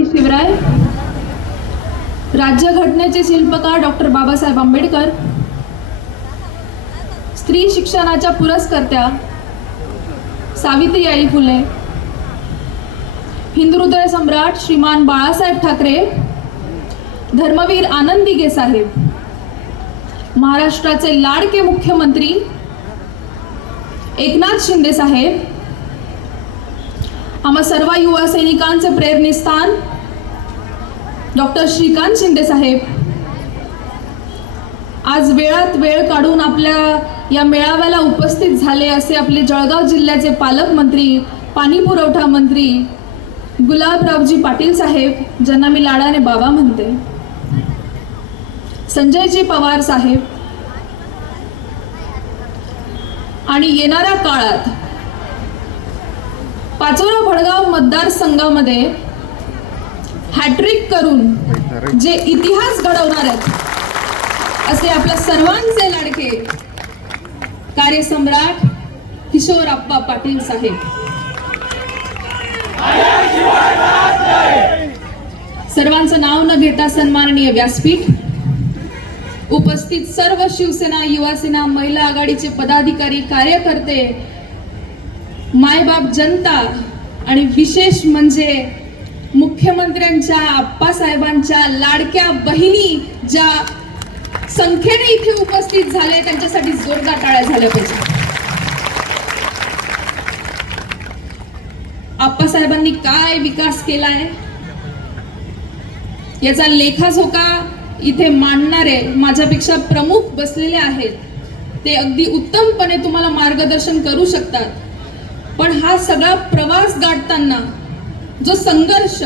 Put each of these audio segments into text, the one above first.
छत्रपती शिवराय राज्यघटनेचे शिल्पकार डॉक्टर बाबासाहेब आंबेडकर स्त्री शिक्षणाच्या पुरस्कर्त्या सावित्रीबाई फुले हिंदुहृदय सम्राट श्रीमान बाळासाहेब ठाकरे धर्मवीर आनंदीगे साहेब महाराष्ट्राचे लाडके मुख्यमंत्री एकनाथ शिंदे साहेब आम्हा सर्व युवा सैनिकांचे प्रेरणेस्थान डॉक्टर श्रीकांत शिंदे साहेब. आज वेळात वेळ काढून आपल्या या मेळाव्याला उपस्थित झाले असे आपले जळगाव जिल्ह्याचे पालकमंत्री पाणी पुरवठा मंत्री गुलाबरावजी पाटील साहेब ज्यांना मी लाडाने बाबा म्हणते. संजयजी पवार साहेब. आणि येणाऱ्या काळात पाचोरा भडगाव मतदारसंघामध्ये हॅट्रिक करून जे इतिहास घडवणार आहेत असे आपल्या सर्वांचे लाडके कार्यसम्राट किशोर आप्पा पाटील साहेब. सर्वांचं नाव न घेता सन्माननीय व्यासपीठ उपस्थित सर्व शिवसेना युवासेना महिला आघाडीचे पदाधिकारी कार्यकर्ते मायबाप जनता आणि विशेष म्हणजे मुख्यमंत्र्यांच्या आप्पासाहेबांच्या लाडक्या बहिणी ज्या संख्येने इथे उपस्थित झाले त्यांच्यासाठी जोरदार टाळ्या झाल्या पाहिजे आप्पासाहेबांनी काय विकास केलाय? याचा लेखाजोखा इथे मांडणारे माझ्यापेक्षा प्रमुख बसलेले आहेत. ते अगदी उत्तमपणे तुम्हाला मार्गदर्शन करू शकतात. पण हा सगळा प्रवास गाठताना जो संघर्ष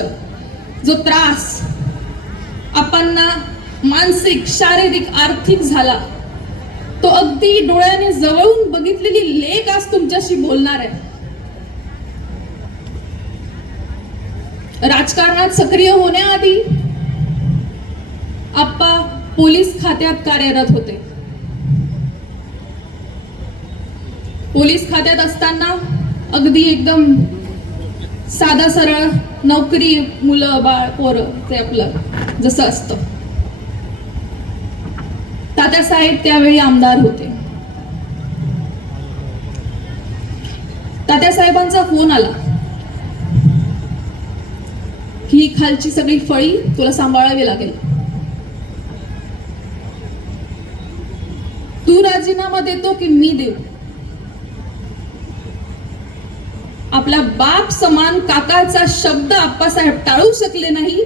जो त्रास आपण मानसिक शारीरिक आर्थिक झाला तो अगदी डोळ्याने जवळून बघितलेली लेख आज तुमच्याशी बोलणार आहे. राजकारणात सक्रिय होण्याआधी आप्पा पोलीस खात्यात कार्यरत होते. पोलीस खात्यात असताना अगदी एकदम साधा सरळ नोकरी मुलं बाळ पोरं ते आपलं जसं असतं. तात्यासाहेब त्यावेळी आमदार होते. तात्यासाहेबांचा फोन आला. ही खालची सगळी फळी तुला सांभाळावी लागेल. तू राजीनामा देतो की मी देऊ? आपला बाप समान काकाचा शब्द आप्पासाहेब टाळू शकले नाही.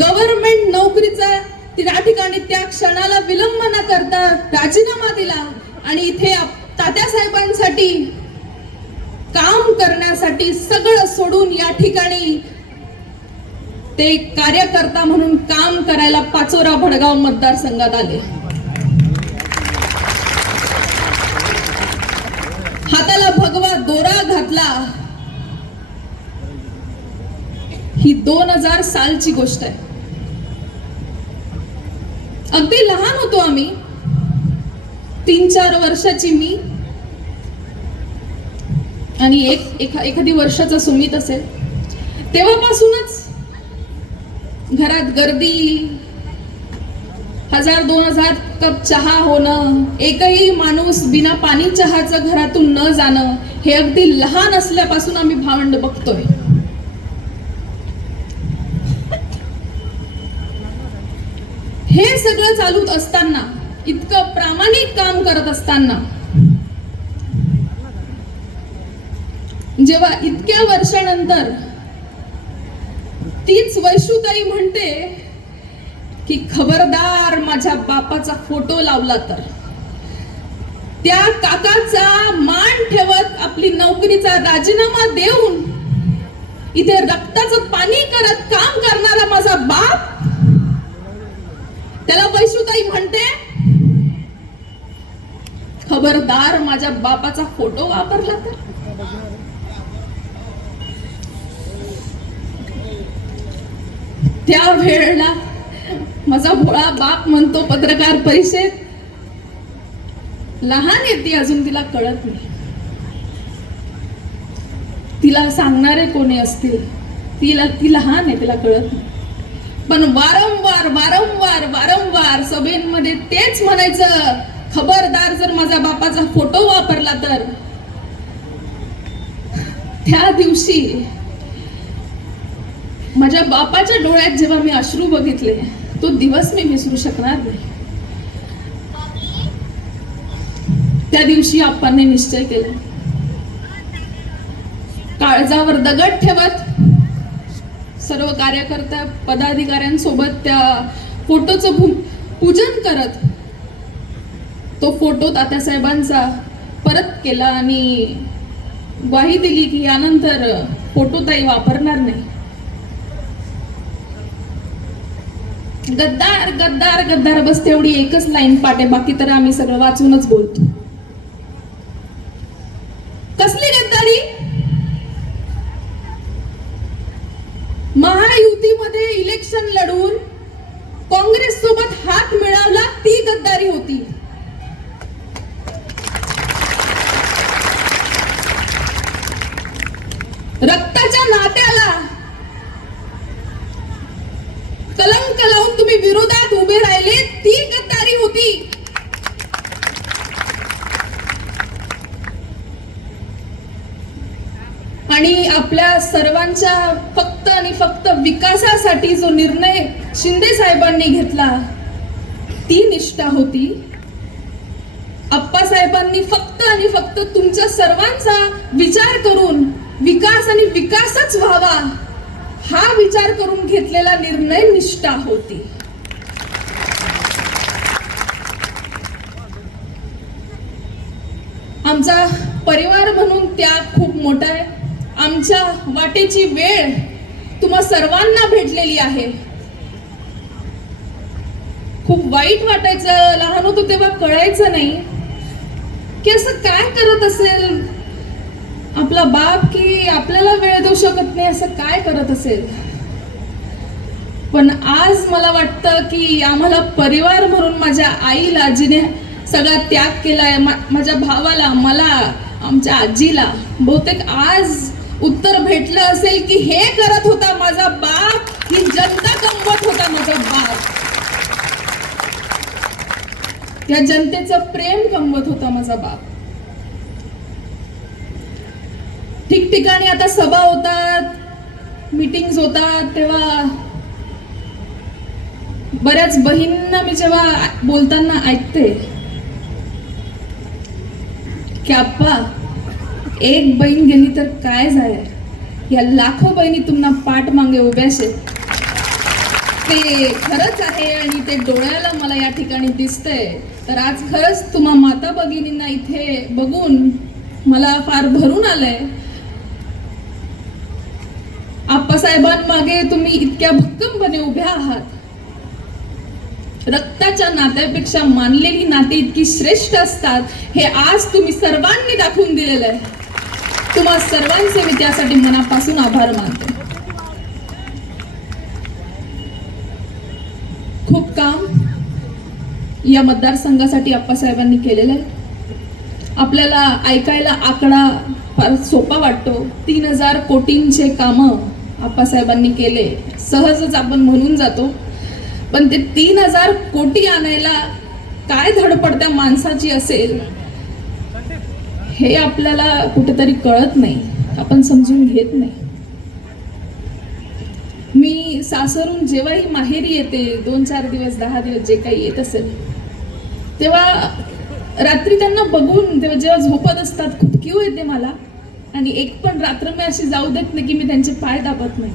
गव्हर्नमेंट नोकरीचा त्या ठिकाणी त्या क्षणाला विलंब न करता राजीनामा दिला आणि इथे तात्या साहेबांसाठी काम करण्यासाठी सगळं सोडून या ठिकाणी ते कार्यकर्ता म्हणून काम करायला पाचोरा भडगाव मतदारसंघात आले. दोरा घातला. ही दोन हजार सालची गोष्ट आहे. अगदी लहान होतो आम्ही. तीन चार वर्षाची मी. आणि एक एखा- एखादी वर्षाचा सुमित असेल. तेव्हापासूनच घरात गर्दी हजार दोन हजार कप चहा होणं एकही माणूस बिना पाणी चहाचं घरातून न जाणं हे अगदी लहान असल्यापासून आम्ही भावंड बघतोय. हे सगळं चालू असताना इतकं प्रामाणिक काम करत असताना जेव्हा इतक्या वर्षानंतर तीच वैशुताई म्हणते की खबरदार माझ्या बापाचा फोटो लावला तर. त्या काकाचा मान ठेवत आपली नोकरीचा राजीनामा देऊन इथे रक्ताचं पाणी करत काम करणारा माझा बाप त्याला वैशुताई म्हणते खबरदार माझ्या बापाचा फोटो वापरला तर. त्या वेळेला माझा भोळा बाप म्हणतो पत्रकार परिषद लहान येते अजून तिला कळत नाही. तिला सांगणारे कोणी असतील तिला ती लहान आहे तिला कळत नाही. पण वारंवार वारंवार वारंवार सभेमध्ये तेच म्हणायचं खबरदार जर माझ्या बापाचा फोटो वापरला तर. त्या दिवशी माझ्या बापाच्या डोळ्यात जेव्हा मी अश्रू बघितले तो दिवस मी विसरू शकणार नाही. त्या दिवशी आप्पांनी निश्चय केला. काळजावर दगड ठेवत सर्व कार्यकर्त्या पदाधिकाऱ्यांसोबत त्या फोटोचं भू- पूजन करत तो फोटो तात्यासाहेबांचा परत केला आणि ग्वाही दिली की यानंतर फोटो ताई वापरणार नाही. गद्दार गद्दार गद्दार बस तेवढी एकच लाईन पाटे बाकी तर आम्ही सगळं वाचूनच बोलतो कसली गद्दारी महायुतीमध्ये इलेक्शन लढून काँग्रेस सोबत हात मिळवला ती गद्दारी होती रक्ताच्या नात्याला कलंक लावून तुम्ही विरोधात उभे राहिले ती गद्दारी होती. आणि आपल्या सर्वांच्या फक्त आणि फक्त विकासासाठी जो निर्णय शिंदे साहेबांनी घेतला ती निष्ठा होती. आप्पासाहेबांनी फक्त आणि फक्त तुमच्या सर्वांचा विचार करून विकास आणि विकासच व्हावा हा विचार करून घेतलेला निर्णय निष्ठा होती. आमचा परिवार म्हणून त्याग खूप मोठा आहे. आमच्या वाटेची वेळ तुम्हा सर्वांना भेटलेली आहे. खूप वाईट वाटायचं लहान होतो तेव्हा कळायचं नाही. की असं काय करत असेल? आपला बाप की आपल्याला वेळ देऊ शकत नाही असं काय करत असेल? पण आज मला वाटतं की आम्हाला परिवार म्हणून माझ्या आईला जिने सगळा त्याग केलाय माझ्या भावाला मला आमच्या आजीला बहुतेक आज उत्तर भेटलं असेल की हे करत होता माझा बाप ही जनता कमवत होता माझा बाप. या जनतेचं प्रेम कमवत होता माझा बाप. ठिकठिकाणी आता सभा होतात मीटिंग होतात तेव्हा बऱ्याच बहीणना मी जेव्हा बोलताना ऐकते की आप्पा एक बहीण गेली तर काय जाय या लाखो बहिणी तुम्हाला पाठ मागे उभ्याशे ते खरंच आहे आणि ते डोळ्याला मला या ठिकाणी दिसतंय. तर आज खरंच तुम्हा माता भगिनींना इथे बघून मला फार भरून आलंय. आप्पासाहेबांमागे तुम्ही इतक्या भक्कमपणे उभ्या आहात. रक्ताच्या नात्यापेक्षा मानलेली नाते इतकी श्रेष्ठ असतात हे आज तुम्ही सर्वांनी दाखवून दिलेलं आहे. तुम्हा सर्वांचे मी त्यासाठी मनापासून आभार मानते. खूप काम या मतदारसंघासाठी आप्पासाहेबांनी केलेलं आहे. आपल्याला ऐकायला आकडा फार सोपा वाटतो. तीन हजार कोटींचे कामं आप्पासाहेबांनी केले. सहजच आपण म्हणून जातो. पण ते तीन हजार कोटी आणायला काय धडपड त्या माणसाची असेल हे आपल्याला कुठेतरी कळत नाही. आपण समजून घेत नाही. मी सासरून जेव्हाही माहेरी येते दोन चार दिवस दहा दिवस जे काही येत असेल तेव्हा रात्री त्यांना बघून तेव्हा जेव्हा झोपत असतात खूप क्यू येते मला. आणि एक पण रात्र मी अशी जाऊ देत नाही की मी त्यांचे पाय दाबत नाही.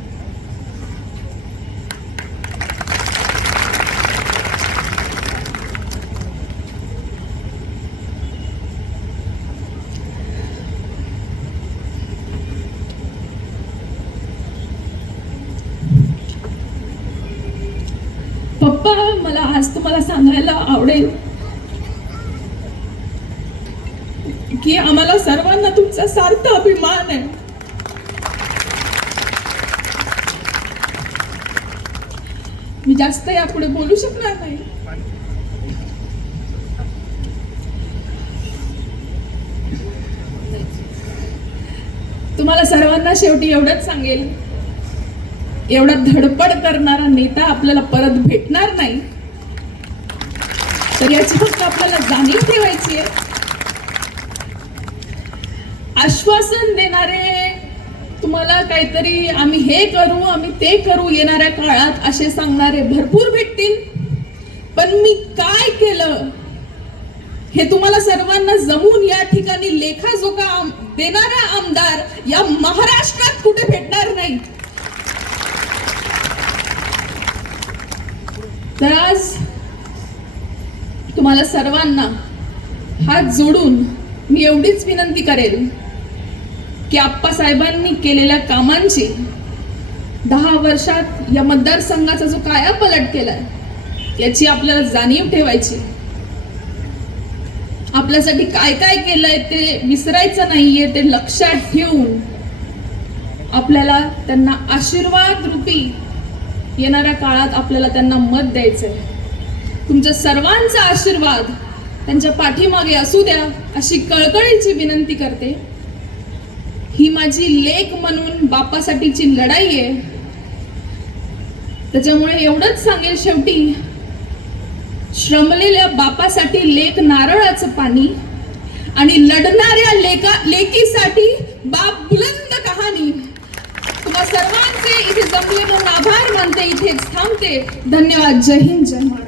पप्पा मला आज तुम्हाला सांगायला आवडेल. की आम्हाला सर्वांना तुमचा सार्थ अभिमान आहे. मी जास्त यापुढे बोलू शकणार नाही. तुम्हाला सर्वांना शेवटी एवढंच सांगेल. एवढा धडपड करणारा नेता आपल्याला परत भेटणार नाही. तर याची फक्त आपल्याला जाणीव ठेवायची आहे. आश्वासन देणारे तुम्हाला काहीतरी आम्ही हे करू आम्ही ते करू येणाऱ्या काळात असे सांगणारे भरपूर भेटतील. पण मी काय केलं हे तुम्हाला सर्वांना जमून या ठिकाणी लेखाजोखा आम- देणारा आमदार या महाराष्ट्रात कुठे भेटणार नाही. तर आज तुम्हाला सर्वांना हात जोडून मी एवढीच विनंती करेल की आप्पासाहेबांनी केलेल्या कामांची दहा वर्षात या मतदारसंघाचा जो काया पलट केलाय याची आपल्याला जाणीव ठेवायची. आपल्यासाठी काय काय केलंय ते विसरायचं नाहीये ते लक्षात ठेवून आपल्याला त्यांना आशीर्वाद रूपी येणाऱ्या काळात आपल्याला त्यांना मत द्यायचंय. तुमच्या सर्वांचा आशीर्वाद त्यांच्या पाठीमागे असू द्या अशी कळकळीची विनंती करते. ही माझी लेख म्हणून बापासाठीची लढाई आहे. त्याच्यामुळे एवढंच सांगेल शेवटी श्रमलेल्या बापासाठी लेख नारळाचं पाणी आणि लढणाऱ्या लेका लेकीसाठी बाप बुलंद कहाणी. तुम्हा सर्वांचे इथे जमले म्हणून आभार मानते इथेच थांबते. धन्यवाद. जय हिंद जय महाराज